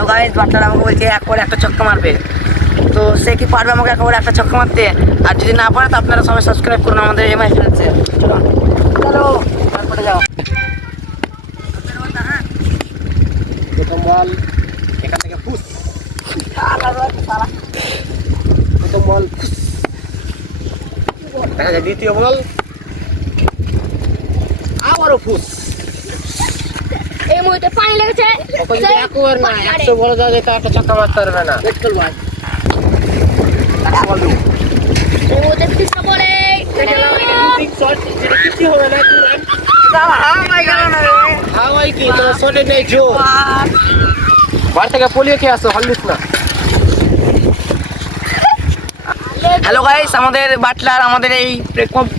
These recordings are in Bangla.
হ্যালো গাইস, বাটলার আমাকে বলছে এক করে একটা ছক্কা মারবে। তো সে কি পারবে আমাকে এক করে একটা ছক্কা মারতে? আর যদি না পারে তো আপনারা সবাই সাবস্ক্রাইব করুন আমাদের এমআই ফ্রেন্ডসে। চলো তারপরে যাও। প্রথম বল এখান থেকে ফুস, প্রথম বল ফুস। দেখা যায় দ্বিতীয় বল আবারও ফুস। এই মুহূর্তে পানি লেগেছে। ওকে যদি একবার না 100 বলে দেওয়া যেত একটা ছক্কা মারতে পারবে না। দেখল ভাই এই মুহূর্তে পিছটা বলে কিছু হবে না। হাওয়াই কি তোমার শটে নেই জো। বার থেকে পোলিও খেয়ে আসো, হলদিস না। হ্যালো গাইস, আমাদের বাটলার আমাদের এই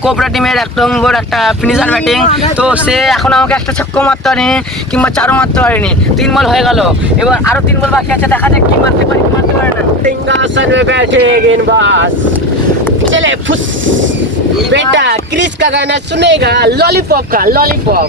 কোবরা টিমের এক নম্বর একটা ফিনিশার ব্যাটিং। তো সে এখন আমাকে একটা ছক্কা মারতে পারেনি কিংবা চারও মারতে পারেনি। 3 বল হয়ে গেল, এবার আরো 3 বল বাকি আছে। দেখা যাক কি মারতে পারি কি মারতে পারে না। सिंहासन में बैठेंगे इन बास। चले फुस बेटा, क्रिस का गाना सुनेगा, लॉलीपॉप का लॉलीपॉप।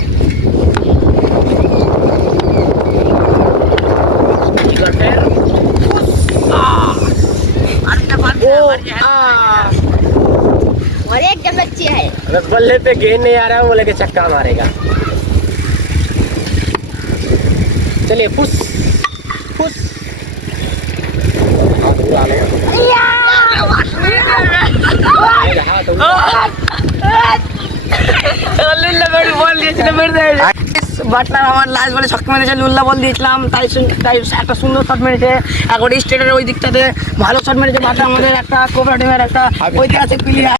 और एकदम अच्छी है। बल्ले पे गेंद नहीं आ रहा है, बोले के छक्का मारेगा। चलिए फुस फुस। বাটলার আমার লাস্ট বলে ছক্কা মেরেছে, লুল্লা বল দিয়েছিলাম, তাই একটা সুন্দর শট মেরেছে। এখন স্টেটের ওই দিকটাতে ভালো শট মেরেছে বাটলার, আমাদের একটা কোবরা টিমের একটা ঐতিহাসিক প্লেয়ার।